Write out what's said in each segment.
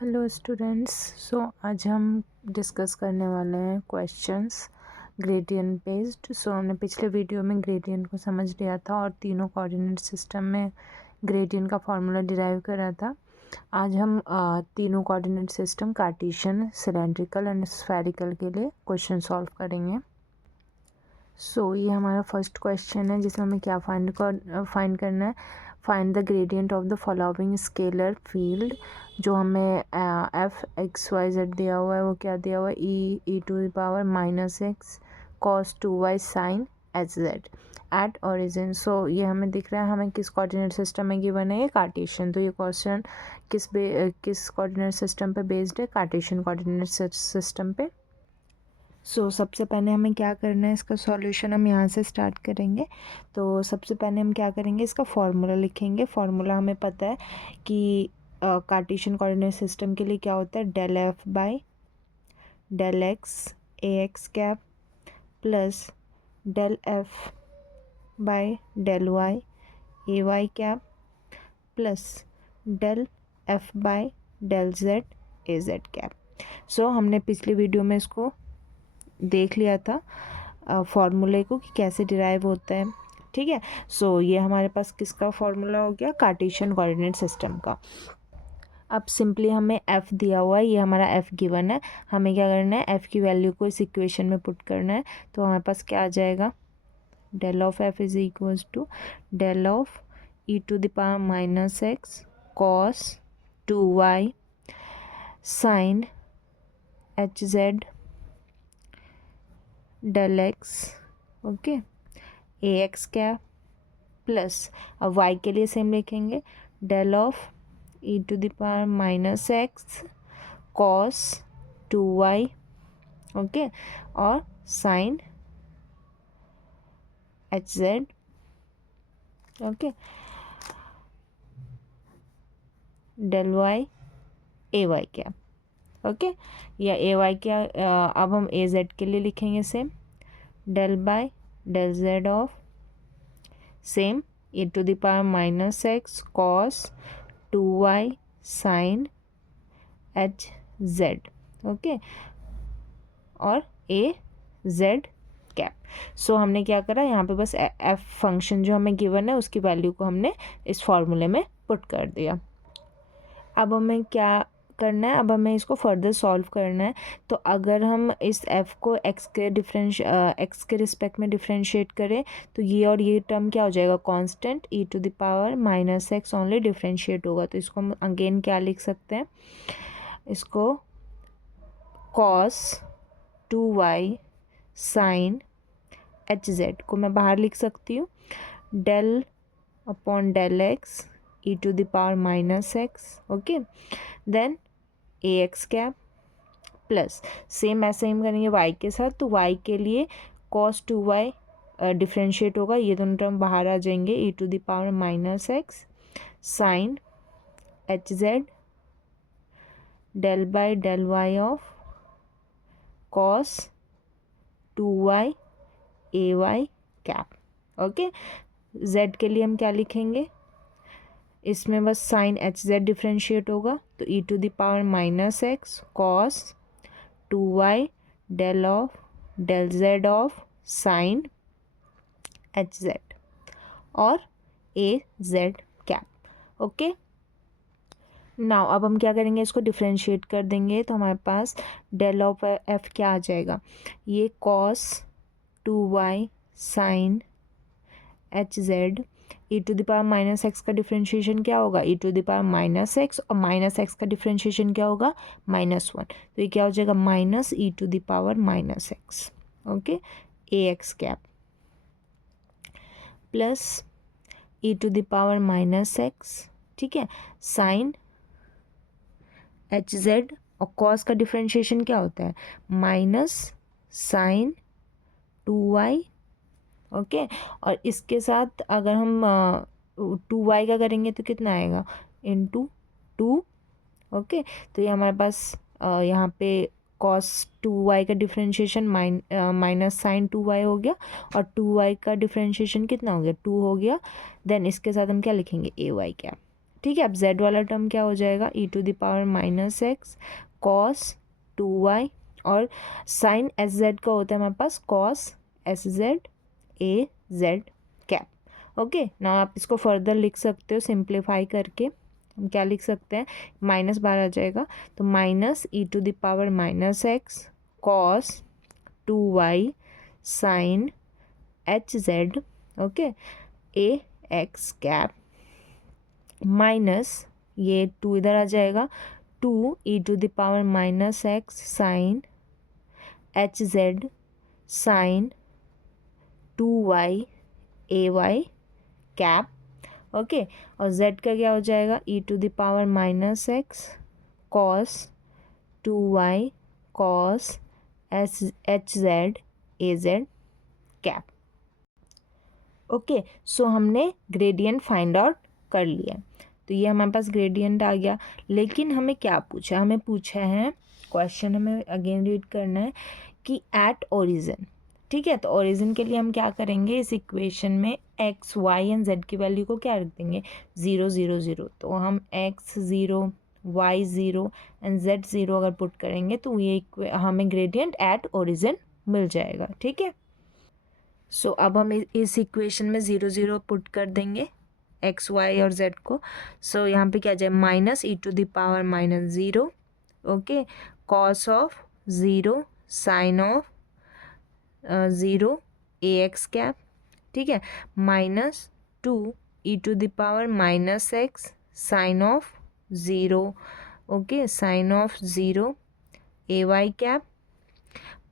Hello students. आज हम discuss करने वाले हैं क्वेश्चंस ग्रेडियंट बेस्ड। हमने पिछले वीडियो में ग्रेडियंट को समझ लिया था और तीनों कोऑर्डिनेट सिस्टम में ग्रेडियंट का फार्मूला डिराइव करा था। आज हम तीनों coordinate system Cartesian, cylindrical and spherical के लिए क्वेश्चन सॉल्व करेंगे। ये हमारा फर्स्ट क्वेश्चन है जिसमें हमें क्या फाइंड करना है। Find the gradient of the following scalar field. जो हमें एफ एक्स वाई जेड दिया हुआ है वो क्या दिया हुआ है, e to the power minus x cos 2y sine H z at origin. ये हमें दिख रहा है हमें किस कोऑर्डिनेट सिस्टम में गिवन है, ये कार्टेशियन। तो ये क्वेश्चन किस कोऑर्डिनेट सिस्टम पे बेस्ड है, कार्टेशियन कोऑर्डिनेट सिस्टम पे। सबसे पहले हमें क्या करना है, इसका सॉल्यूशन हम यहाँ से स्टार्ट करेंगे। तो सबसे पहले हम क्या करेंगे, इसका फार्मूला लिखेंगे। फार्मूला हमें पता है कि कार्टेशियन कोऑर्डिनेट सिस्टम के लिए क्या होता है, del F by del X A x cap plus del F by del Y A Y cap plus del F by del Z A Z cap. हमने पिछली वीडियो में इसको देख लिया था फॉर्मूले को कि कैसे डिराइव होता है। ठीक है, ये हमारे पास किसका फॉर्मूला हो गया, कार्टेशियन कोऑर्डिनेट सिस्टम का। अब सिंपली हमें f दिया हुआ है, ये हमारा f गिवन है। हमें क्या करना है, f की वैल्यू को इस इक्वेशन में पुट करना है। तो हमारे पास क्या आ जाएगा, del of f is equals to del of e to the power minus x cos 2y sine H z del x, okay, a x क्या प्लस, अब y के लिए सेम लिखेंगे, del of e to the power minus x cos 2y, okay, और sine H Z, okay, del Y ए y क्या, okay, या a y क्या। अब हम ए जेड के लिए लिखेंगे same, del by del Z of same A to the power minus x cos 2y sine H Z, okay, और ए जेड कैप। हमने क्या करा, यहाँ पे बस एफ फंक्शन जो हमें गिवन है उसकी वैल्यू को हमने इस फॉर्मूले में पुट कर दिया। अब हमें क्या करना है, अब हमें इसको फर्दर सॉल्व करना है। तो अगर हम इस f को x के रिस्पेक्ट में डिफरेंशिएट करें तो ये और ये टर्म क्या हो जाएगा, constant E to the power minus X only differentiate होगा। तो इसको हम अगेन क्या लिख सकते हैं, इसको cos 2y sine H Z को मैं बाहर लिख सकती हूँ, del upon del X E to the power minus x, okay, then A x cap plus same ऐसे ही करेंगे y के साथ। तो y के लिए cos 2y डिफ्रेंशिएट होगा, ये दोनों टर्म बाहर आ जाएंगे, e to the power minus x sine H z del by del y of cos 2y a Y cap, okay. z के लिए हम क्या लिखेंगे, इसमें बस साइन एच जेड डिफ्रेंशिएट होगा, तो e to the power minus x cos 2y del of del Z of sine H z और ए जेड कैप, ओके। नाउ अब हम क्या करेंगे, इसको डिफ्रेंशिएट कर देंगे। तो हमारे पास डेल ऑफ एफ क्या आ जाएगा, ये cos 2y sine H z e to the power minus x का डिफ्रेंशिएशन क्या होगा, e to the power minus x, और माइनस एक्स का डिफ्रेंशिएशन क्या होगा, -1। तो ये क्या हो जाएगा, minus E to the power minus x, okay, a x cap plus E to the power minus x, ठीक है, साइन एच जेड, और कॉस का डिफ्रेंशिएशन क्या होता है, माइनस साइन 2y, ओके, और इसके साथ अगर हम 2y का करेंगे तो कितना आएगा, इंटू 2, ओके। तो ये हमारे पास यहाँ पे cos 2y का डिफ्रेंशिएशन माइनस साइन 2y हो गया, और 2y का डिफ्रेंशिएशन कितना हो गया, 2 हो गया। देन इसके साथ हम क्या लिखेंगे, ए वाई क्या ठीक है, अब z वाला टर्म क्या हो जाएगा, e to the power minus x cos 2y, और साइन एस जेड का होता है हमारे पास कॉस एस जेड ए जेड कैप। ओके, ना आप इसको फर्दर लिख सकते हो सिंप्लीफाई करके। हम क्या लिख सकते हैं, माइनस बाहर आ जाएगा तो minus E to the power minus x cos 2y sine H Z, okay, a x cap, minus ये 2 इधर आ जाएगा, 2 ई to the power minus x sine H z sine 2y a Y cap, okay, और z का क्या हो जाएगा, e to the power minus x cos 2y cos h z A Z cap. Okay, so हमने gradient find out कर लिया। तो ये हमारे पास ग्रेडियंट आ गया, लेकिन हमें क्या पूछा, हमें पूछा है क्वेश्चन, हमें अगेन रीड करना है कि एट ओरिजिन, ठीक है। तो ओरिजिन के लिए हम क्या करेंगे, इस इक्वेशन में एक्स वाई एंड जेड की वैल्यू को क्या रख देंगे, 0 0 0। तो हम एक्स 0 वाई 0 एंड जेड 0 अगर पुट करेंगे तो ये हमें ग्रेडियंट एट ओरिजिन मिल जाएगा, ठीक है। सो अब हम इस इक्वेशन में 0 0 पुट कर देंगे एक्स वाई और जेड को। सो यहाँ पे क्या जाए, minus E to the power minus 0, okay, cos of 0 sine of 0 A x cap, ठीक है, minus 2 E to the power minus x sine of 0, okay, sine of 0 A Y cap,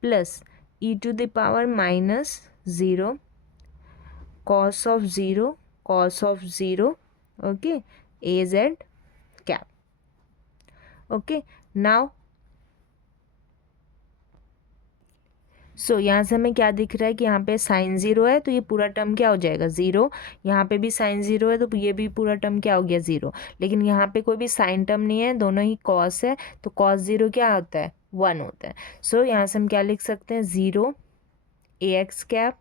plus E to the power minus 0 cos of 0 cos of 0, okay, az cap, okay। now सो यहाँ से हमें क्या दिख रहा है कि यहाँ पे साइन 0 है तो ये पूरा टर्म क्या हो जाएगा 0, यहाँ पे भी साइन 0 है तो ये भी पूरा टर्म क्या हो गया 0, लेकिन यहाँ पे कोई भी साइन टर्म नहीं है, दोनों ही कॉस है, तो कॉस 0 क्या होता है 1 होता है। सो यहाँ से हम क्या लिख सकते हैं 0 ए x cap,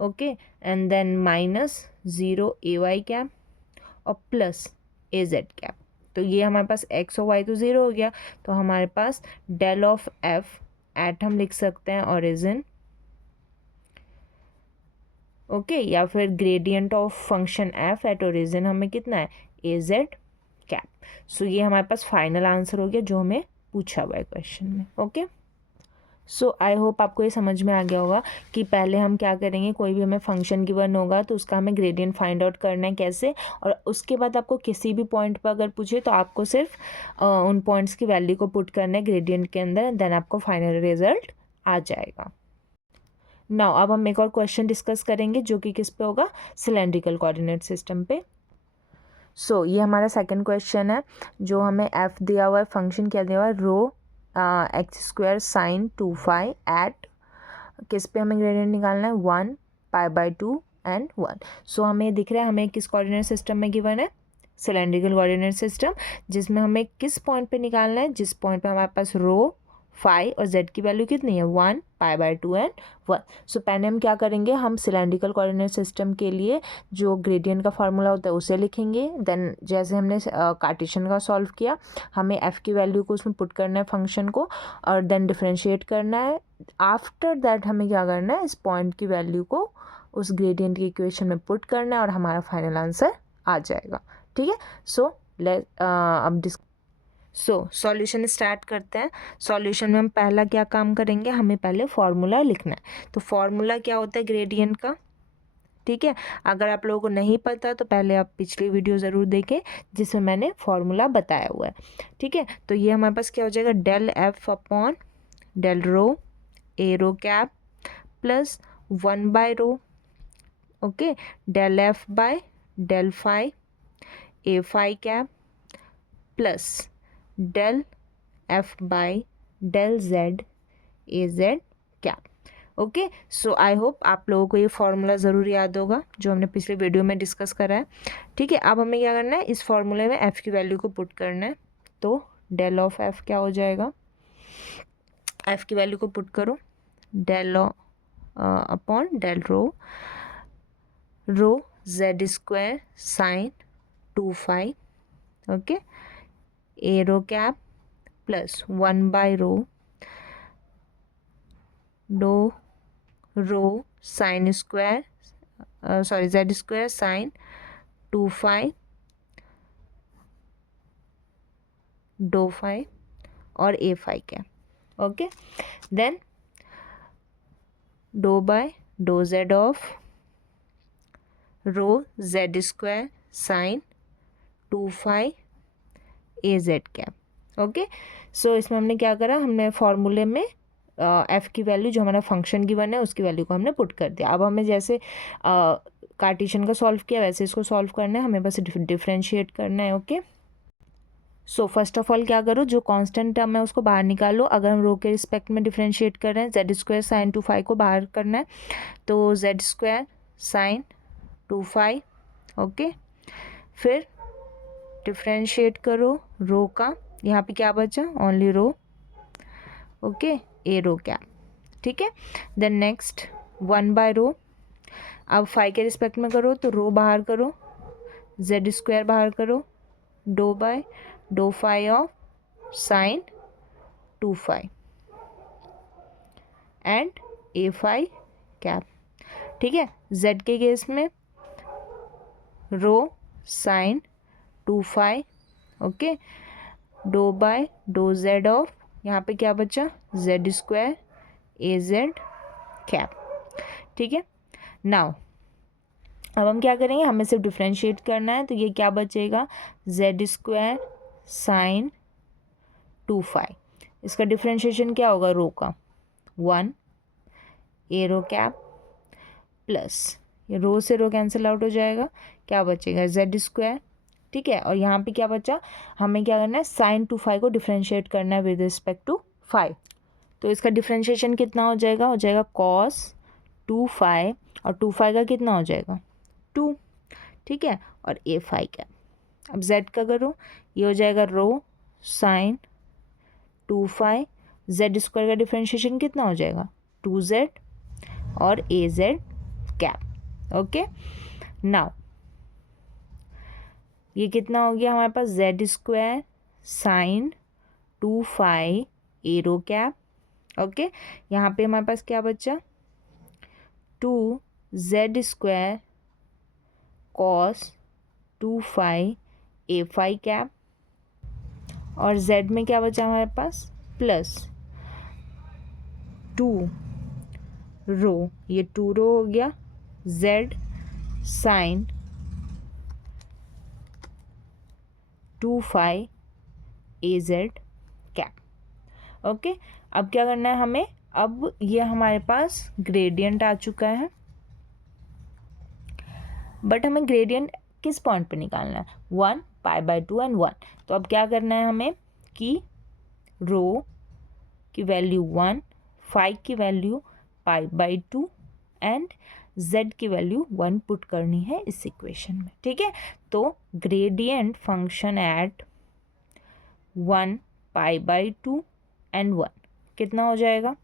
okay, and then minus 0 A Y cap और प्लस ए जेड कैप। तो ये हमारे पास एक्स और वाई तो 0 हो गया, तो हमारे पास डेल ऑफ एफ एट हम लिख सकते हैं ओरिजिन, ओके, या फिर gradient of function F at origin हमें कितना है ए जेड कैप। सो ये हमारे पास फाइनल आंसर हो गया जो हमें पूछा हुआ है क्वेश्चन में, ओके। सो आई होप आपको ये समझ में आ गया होगा कि पहले हम क्या करेंगे, कोई भी हमें फंक्शन गिवन होगा तो उसका हमें ग्रेडियंट फाइंड आउट करना है कैसे, और उसके बाद आपको किसी भी पॉइंट पर अगर पूछे तो आपको सिर्फ उन पॉइंट्स की वैल्यू को पुट करना है ग्रेडियंट के अंदर, देन आपको फाइनल रिजल्ट आ जाएगा। नाउ अब हम एक और क्वेश्चन डिस्कस करेंगे जो कि किस पे होगा, सिलेंड्रिकल कोऑर्डिनेट सिस्टम पे। सो ये हमारा सेकंड क्वेश्चन है, जो हमें एफ दिया हुआ है, फंक्शन क्या दिया हुआ है, रो एक्स स्क्वायर साइन 2 एट, किस पे हमें ग्रेडियंट निकालना है 1 π/2 एंड 1। सो हमें दिख रहा है हमें किस कोऑर्डिनेट सिस्टम में गिवन है, सिलेंड्रिकल कोऑर्डिनेट सिस्टम, जिसमें हमें किस पॉइंट पे निकालना है, जिस पॉइंट पे हमारे पास रो फाई और जेड की वैल्यू कितनी है 1 π/2 एंड 1। सो पहले हम क्या करेंगे, हम सिलेंड्रिकल कोऑर्डिनेट सिस्टम के लिए जो ग्रेडियंट का फार्मूला होता है उसे लिखेंगे, देन जैसे हमने कार्टेशियन का सॉल्व किया, हमें एफ़ की वैल्यू को उसमें पुट करना है फंक्शन को, और देन डिफरेंशिएट करना है। आफ्टर दैट हमें क्या करना है, इस पॉइंट की वैल्यू को उस ग्रेडियंट की इक्वेशन में पुट करना है और हमारा फाइनल आंसर आ जाएगा, ठीक है। सो अब सॉल्यूशन स्टार्ट करते हैं। सॉल्यूशन में हम पहला क्या काम करेंगे, हमें पहले फार्मूला लिखना है। तो फार्मूला क्या होता है ग्रेडियंट का, ठीक है। अगर आप लोगों को नहीं पता तो पहले आप पिछली वीडियो ज़रूर देखें जिसमें मैंने फार्मूला बताया हुआ है, ठीक है। तो ये हमारे पास क्या हो जाएगा, del f upon del rho a rho cap plus 1/रो, okay, del f by del phi A phi cap plus del f by del Z A Z cap. Okay, so I hope आप लोगों को ये formula ज़रूर याद होगा जो हमने पिछले वीडियो में डिस्कस करा है, ठीक है। अब हमें क्या करना है, इस फार्मूले में एफ़ की वैल्यू को पुट करना है। तो डेल ऑफ एफ़ क्या हो जाएगा, एफ़ की वैल्यू को पुट करो, del upon del rho z square sine 2 phi okay, A rho cap plus 1 by rho do rho sine square sorry z square sine 2 phi do phi और a phi cap. Okay, then do by do Z of rho z square sine 2 phi a Z cap. Okay, so इसमें हमने क्या करा, हमने फॉर्मूले में F की value जो हमारा फंक्शन गिवन है उसकी वैल्यू को हमने पुट कर दिया। अब हमें जैसे कार्टेशियन का सॉल्व किया वैसे इसको सॉल्व करना है, हमें बस डिफ्रेंशिएट करना है। Okay, so first of all क्या करो, जो कांस्टेंट टर्म है उसको बाहर निकालो। अगर हम रो के रिस्पेक्ट में डिफ्रेंशिएट कर रहे हैं, जेड स्क्वायर साइन 2 फाई को बाहर करना है, तो Z square sine 2 phi. Okay, फिर डिफ्रेंशिएट करो रो का, यहाँ पे क्या बचा, ओनली रो। ओके, ए रो कैप, ठीक है। देन नेक्स्ट 1 बाय रो, अब फाई के रिस्पेक्ट में करो तो रो बाहर करो, जेड स्क्वायर बाहर करो, do by do phi of sine 2 phi and A phi cap, ठीक है। जेड के केस में rho sine 2 phi, okay, do by do Z of, यहाँ पे क्या बचा, Z square A Z cap, ठीक है। नाउ अब हम क्या करेंगे, हमें सिर्फ डिफ्रेंशिएट करना है, तो ये क्या बचेगा, जेड स्क्वायर साइन 2 फाई। इसका डिफ्रेंशिएशन क्या होगा, रो का 1 ए रो कैप प्लस ये रो से रो कैंसिल आउट हो जाएगा, क्या बचेगा, जेड स्क्वायर, ठीक है। और यहाँ पे क्या बचा, हमें क्या करना है, साइन 2 फाई को डिफ्रेंशिएट करना है विद रिस्पेक्ट टू फाई। तो इसका डिफ्रेंशिएशन कितना हो जाएगा कॉस 2 फाई, और 2 फाई का कितना हो जाएगा 2, ठीक है, और ए फाई का। अब जेड का करो, ये हो जाएगा rho sine 2 phi, Z square का डिफ्रेंशिएशन कितना हो जाएगा 2z और ए जेड कैप। ओके, नाउ ये कितना हो गया हमारे पास, Z square sine 2 phi A rho cap. Okay, यहाँ पे हमारे पास क्या बचा, 2 जेड स्क्वायर कॉस 2 फाई ए फाई कैप, और z में क्या बचा हमारे पास, प्लस 2 रो, ये 2 रो हो गया, z sign 2 phi a Z cap. Okay, अब क्या करना है हमें, अब ये हमारे पास ग्रेडियंट आ चुका है, बट हमें ग्रेडियंट किस पॉइंट पे निकालना है, 1 पाई बाय 2 एंड 1। तो अब क्या करना है हमें कि रो की वैल्यू 1, फाई की value pi by 2 and z की वैल्यू 1 पुट करनी है इस इक्वेशन में, ठीक है। तो gradient function at 1 pi by 2 and 1 कितना हो जाएगा,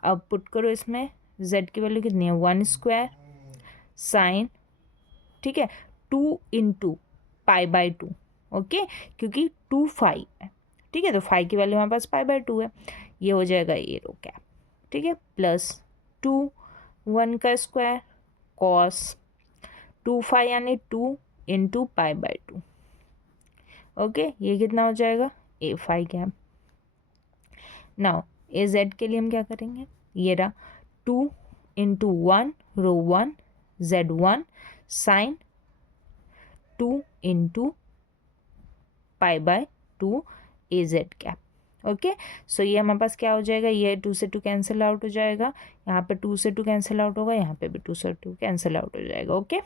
अब पुट करो इसमें, z की वैल्यू कितनी है 1 स्क्वायर साइन, ठीक है, 2 इंटू पाई बाई 2, ओके, क्योंकि 2 फाई है, ठीक है, तो फाई की वैल्यू हमारे पास पाई बाई 2 है, ये हो जाएगा ए रो कैप, ठीक है, प्लस 2 1 का स्क्वायर कॉस 2 फाई यानी 2 इंटू पाई बाई 2, ओके, ये कितना हो जाएगा a phi cap. Now a z के लिए हम क्या करेंगे, ये रहा 2 into 1 rho 1 z 1 sine 2 into pi by 2 a Z cap. Okay, so ये हमारे पास क्या हो जाएगा, ये 2 से 2 कैंसिल आउट हो जाएगा, यहाँ पे 2 से 2 कैंसिल आउट होगा, यहाँ पे भी 2 से 2 कैंसिल आउट हो जाएगा। ओके,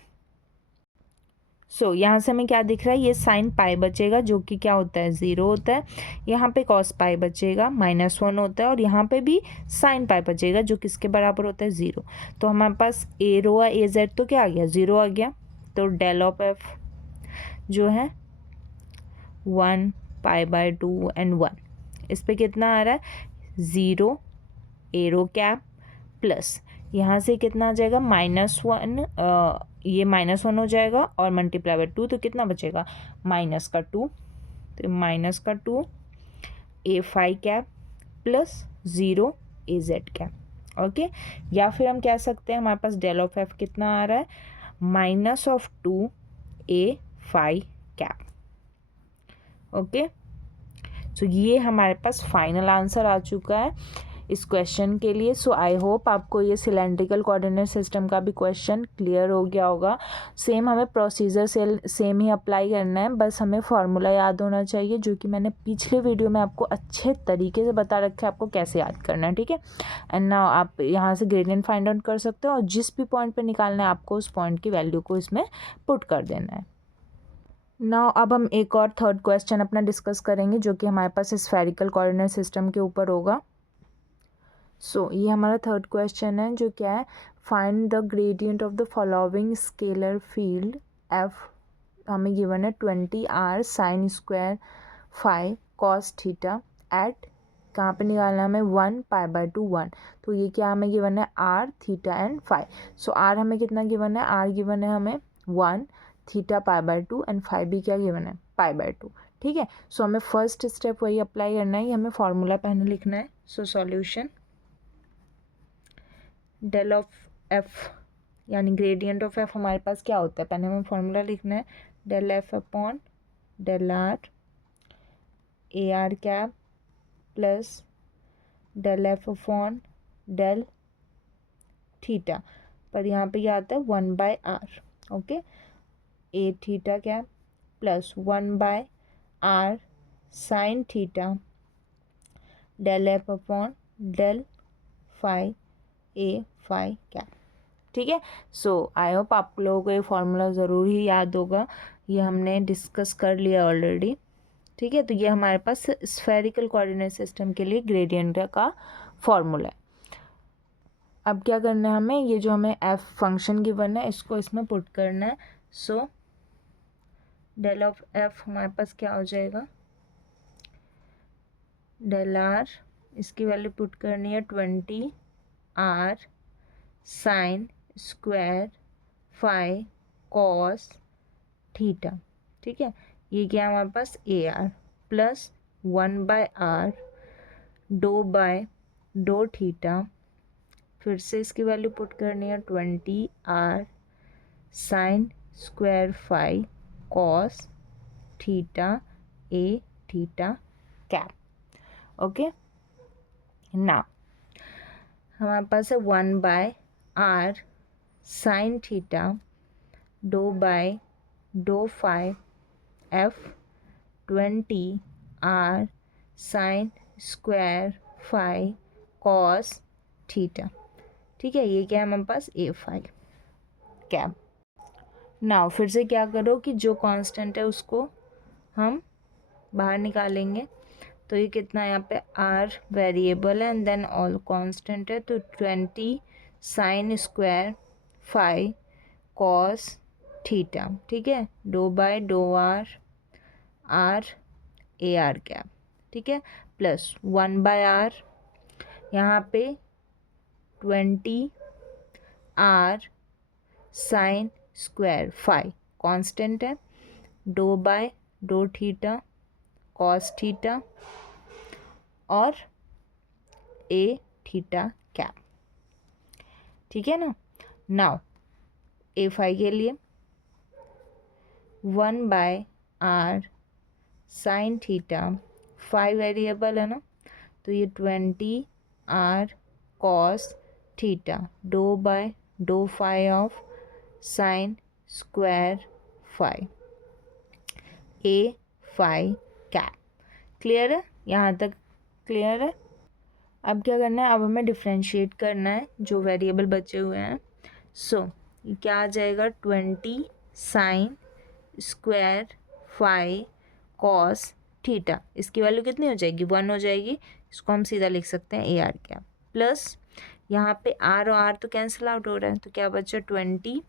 सो यहाँ से हमें क्या दिख रहा है, ये साइन पाई बचेगा जो कि क्या होता है 0 होता है, यहाँ पे कॉस पाई बचेगा -1 होता है, और यहाँ पे भी साइन पाई बचेगा जो किसके बराबर होता है 0। तो हमारे पास ए रो ए जेड तो क्या आ गया 0 आ गया, तो डेल ऑफ एफ जो है 1 पाई बाय 2 एंड 1, इस पे कितना आ रहा है 0 एरो कैप प्लस यहाँ से कितना आ जाएगा -1 ये -1 हो जाएगा और मल्टीप्लाई बाय 2 तो कितना बचेगा -2, तो -2 ए फाई कैप प्लस 0 ए जेड कैप। ओके, या फिर हम कह सकते हैं हमारे पास डेल ऑफ एफ कितना आ रहा है -2 ए फाई कैप। ओके, सो ये हमारे पास फाइनल आंसर आ चुका है इस क्वेश्चन के लिए। सो आई होप आपको ये सिलेंड्रिकल कोऑर्डिनेट सिस्टम का भी क्वेश्चन क्लियर हो गया होगा। सेम हमें प्रोसीजर से सेम ही अप्लाई करना है, बस हमें फार्मूला याद होना चाहिए जो कि मैंने पिछले वीडियो में आपको अच्छे तरीके से बता रखा है आपको कैसे याद करना है, ठीक है। एंड नाउ आप यहाँ से ग्रेडियंट फाइंड आउट कर सकते हो और जिस भी पॉइंट पर निकालना है आपको उस पॉइंट की वैल्यू को इसमें पुट कर देना है। नाउ अब हम एक और थर्ड क्वेश्चन अपना डिस्कस करेंगे जो कि हमारे पास स्फेरिकल कोऑर्डिनेट सिस्टम के ऊपर होगा। ये हमारा थर्ड क्वेश्चन है जो क्या है, find the gradient of the following scalar field F. हमें गिवन है 20r sine square phi cos theta at, कहाँ पे निकालना है हमें 1 π/2 1। तो ये क्या हमें गिवन है r theta and phi. r हमें कितना गिवन है, r गिवन है हमें 1, थीटा π/2 एंड फाई भी क्या गिवन है π/2, ठीक है। हमें फर्स्ट स्टेप वही अप्लाई करना है, हमें फॉर्मूला पहले लिखना है। सॉल्यूशन डेल ऑफ एफ यानी ग्रेडियंट ऑफ एफ हमारे पास क्या होता है, पहले हमें फॉर्मूला लिखना है del f upon del r a are cap plus del f upon del theta, पर यहाँ पे क्या आता है 1/r। Okay, a theta cap plus 1/r sine theta del f upon del phi A phi cap, ठीक है। आई hope आप लोगों को ये फार्मूला ज़रूर ही याद होगा, ये हमने डिस्कस कर लिया ऑलरेडी, ठीक है। तो ये हमारे पास स्फेरिकल कोऑर्डिनेट सिस्टम के लिए ग्रेडियंट का फॉर्मूला है। अब क्या करना है हमें, ये जो हमें एफ फंक्शन गिवन है इसको इसमें पुट करना है। डेल ऑफ एफ हमारे पास क्या हो जाएगा, डेल आर, इसकी वैल्यू पुट करनी है 20r sine square phi cos theta, ठीक है। ये क्या है हमारे पास a r plus 1/r do theta, फिर से इसकी वैल्यू पुट करनी है 20r sine square phi cos theta a theta cap. Okay, now हमारे पास है 1/r sine theta do phi f 20r sine square phi cos theta, ठीक है। ये क्या है हमारे पास ए फाई कैप। नाउ फिर से क्या करो कि जो कांस्टेंट है उसको हम बाहर निकालेंगे, तो ये कितना है यहाँ पे r वेरिएबल है एंड देन ऑल कांस्टेंट है, तो 20 sine square phi cos theta, ठीक है, डो/r ए आर कैप, ठीक है, प्लस 1/r यहाँ पे 20r sine square phi constant है, डो थीटा कॉस थीटा और ए थीटा कैप, ठीक है ना। नाउ ए फाई के लिए 1/r sine theta, phi variable है ना, तो ये 20r cos theta do phi of sine square phi A phi cap. Clear है, यहाँ तक क्लियर है। अब क्या करना है, अब हमें डिफ्रेंशिएट करना है जो वेरिएबल बचे हुए हैं। क्या आ जाएगा 20 sine square phi cos theta, इसकी वैल्यू कितनी हो जाएगी 1 हो जाएगी, इसको हम सीधा लिख सकते हैं ए आर कैप, प्लस यहाँ पे आर और आर तो कैंसिल आउट हो रहा है, तो क्या बचा 20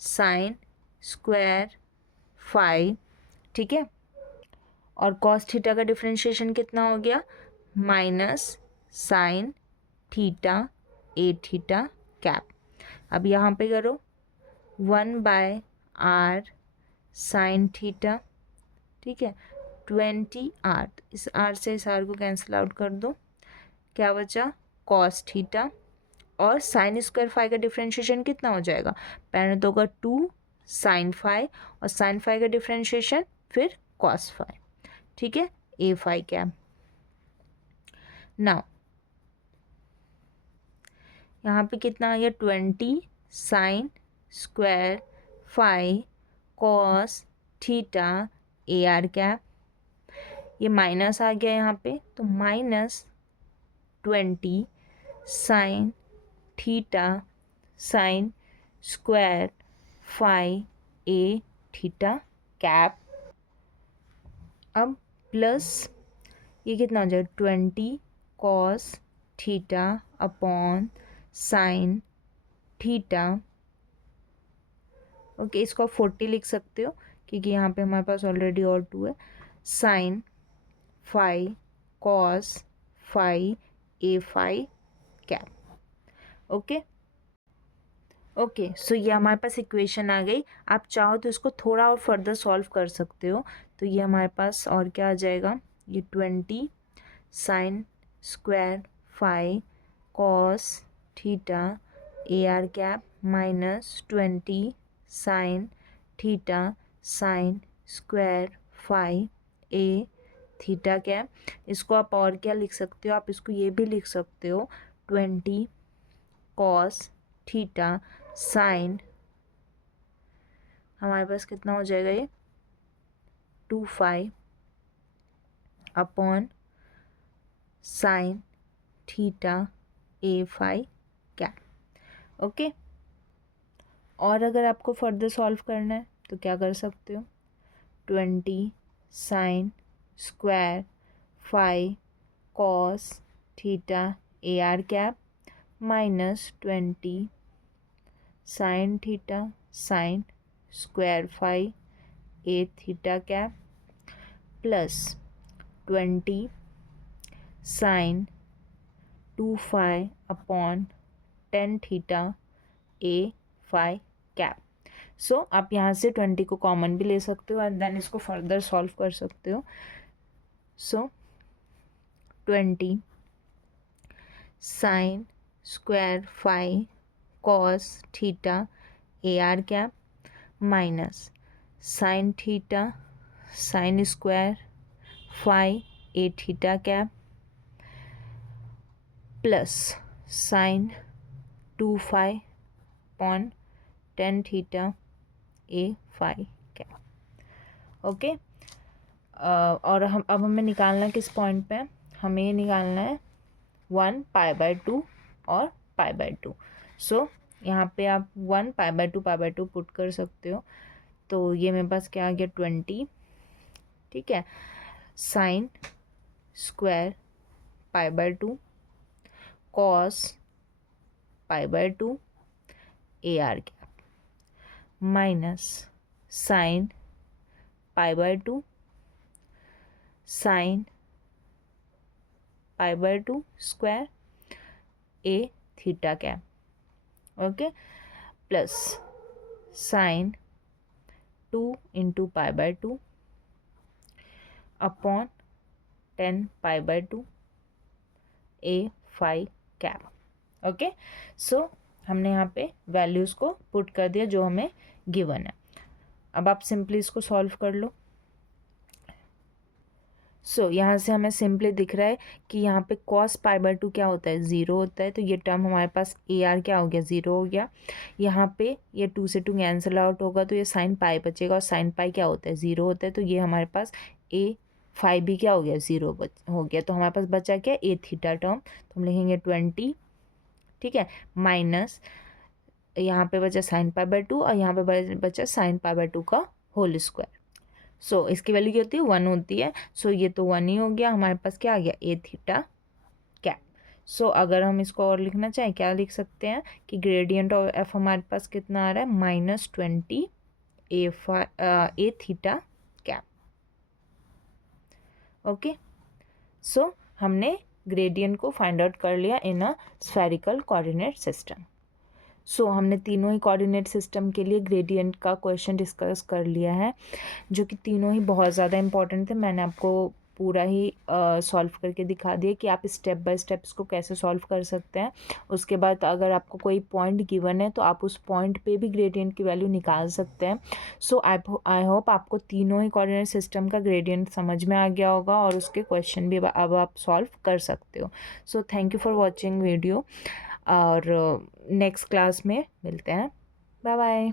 साइन स्क्वायर फाई, ठीक है, और कॉस थीटा का डिफ्रेंशिएशन कितना हो गया minus sine theta a theta cap. अब यहाँ पे करो 1/r साइन थीटा, ठीक है, 20r, इस r से इस r को कैंसिल आउट कर दो, क्या बचा कॉस थीटा, और साइन स्क्वायर फाई का डिफ्रेंशिएशन कितना हो जाएगा, पहले तो होगा 2 साइन फाई और साइन फाई का डिफ्रेंशिएशन फिर कॉस फाई, ठीक है, ए फाई कैप। नाउ यहाँ पे कितना आ गया 20 sine square phi cos theta A R cap, ये माइनस आ गया यहाँ पे तो -20 sine theta sine square phi ए थीटा कैप। अब प्लस ये कितना हो जाएगा 20 cos theta upon sine theta, okay, इसको आप 40 लिख सकते हो क्योंकि यहाँ पे हमारे पास ऑलरेडी और 2 है, साइन फाई कॉस फाई ए phi cap, okay okay. So ये हमारे पास इक्वेशन आ गई। आप चाहो तो इसको थोड़ा और फर्दर सॉल्व कर सकते हो, तो ये हमारे पास और क्या आ जाएगा, ये 20 sine square phi cos theta A R cap -20 sine theta sine square phi A theta cap. इसको आप और क्या लिख सकते हो, आप इसको ये भी लिख सकते हो 20 कॉस थीटा साइन, हमारे पास कितना हो जाएगा ये 2 अपॉन साइन थीटा ए फाई कैप, ओके। और अगर आपको फर्दर सॉल्व करना है तो क्या कर सकते हो, 20 sine square phi cos theta A R cap -20 sine theta sine square phi A theta cap plus 20 sine 2 upon 10 theta A phi cap. So आप यहाँ से 20 को कॉमन भी ले सकते हो एंड देन इसको फर्दर सॉल्व कर सकते हो। So 20 sine square phi cos theta A R cap minus sine theta sine square phi A theta cap plus sine 2 upon 10 theta A phi cap, okay. और हम अब हमें निकालना किस पॉइंट पे है, हमें ये निकालना है 1π/2 और π/2। सो यहाँ पे आप 1π/2 पुट कर सकते हो, तो ये मेरे पास क्या आ गया 20, ठीक है, sine square π/2 cos π/2 a are cap minus sine π/2 sine π/2 square a theta cap, okay, plus sine 2 into π/2 upon 10 π/2 a phi cap, okay. So हमने यहाँ पे वैल्यूज़ को पुट कर दिया जो हमें गिवन है। अब आप सिंपली इसको सॉल्व कर लो। सो यहाँ से हमें सिंपली दिख रहा है कि यहाँ पे cos π/2 क्या होता है 0 होता है, तो ये टर्म हमारे पास ए आर क्या हो गया 0 हो गया। यहाँ पे ये 2 से 2 कैंसिल आउट होगा तो ये साइन पाई बचेगा और साइन पाई क्या होता है 0 होता है, तो ये हमारे पास ए फाई भी क्या हो गया 0 हो गया। तो हमारे पास बचा क्या ए थीटा टर्म, तो हम लिखेंगे 20, ठीक है, माइनस यहाँ पे बचा साइन π/2 और यहाँ पे बचा साइन π/2 का होल स्क्वायर। सो इसकी वैल्यू क्या होती है 1 होती है। सो ये तो 1 ही हो गया, हमारे पास क्या आ गया ए थीटा कैप। सो अगर हम इसको और लिखना चाहें क्या लिख सकते हैं कि ग्रेडियंट ऑफ एफ हमारे पास कितना आ रहा है -20 ए थीटा कैप, ओके। सो हमने ग्रेडियंट को फाइंड आउट कर लिया इन अ स्फेरिकल कोऑर्डिनेट सिस्टम। सो हमने तीनों ही कोऑर्डिनेट सिस्टम के लिए ग्रेडियंट का क्वेश्चन डिस्कस कर लिया है, जो कि तीनों ही बहुत ज़्यादा इंपॉर्टेंट थे। मैंने आपको पूरा ही सॉल्व करके दिखा दिया कि आप स्टेप बाय स्टेप इसको कैसे सॉल्व कर सकते हैं। उसके बाद अगर आपको कोई पॉइंट गिवन है तो आप उस पॉइंट पे भी ग्रेडियंट की वैल्यू निकाल सकते हैं। सो आई होप आपको तीनों ही कोऑर्डिनेट सिस्टम का ग्रेडियंट समझ में आ गया होगा और उसके क्वेश्चन भी अब आप सॉल्व कर सकते हो। So thank you for watching video, और नेक्स्ट क्लास में मिलते हैं। Bye bye.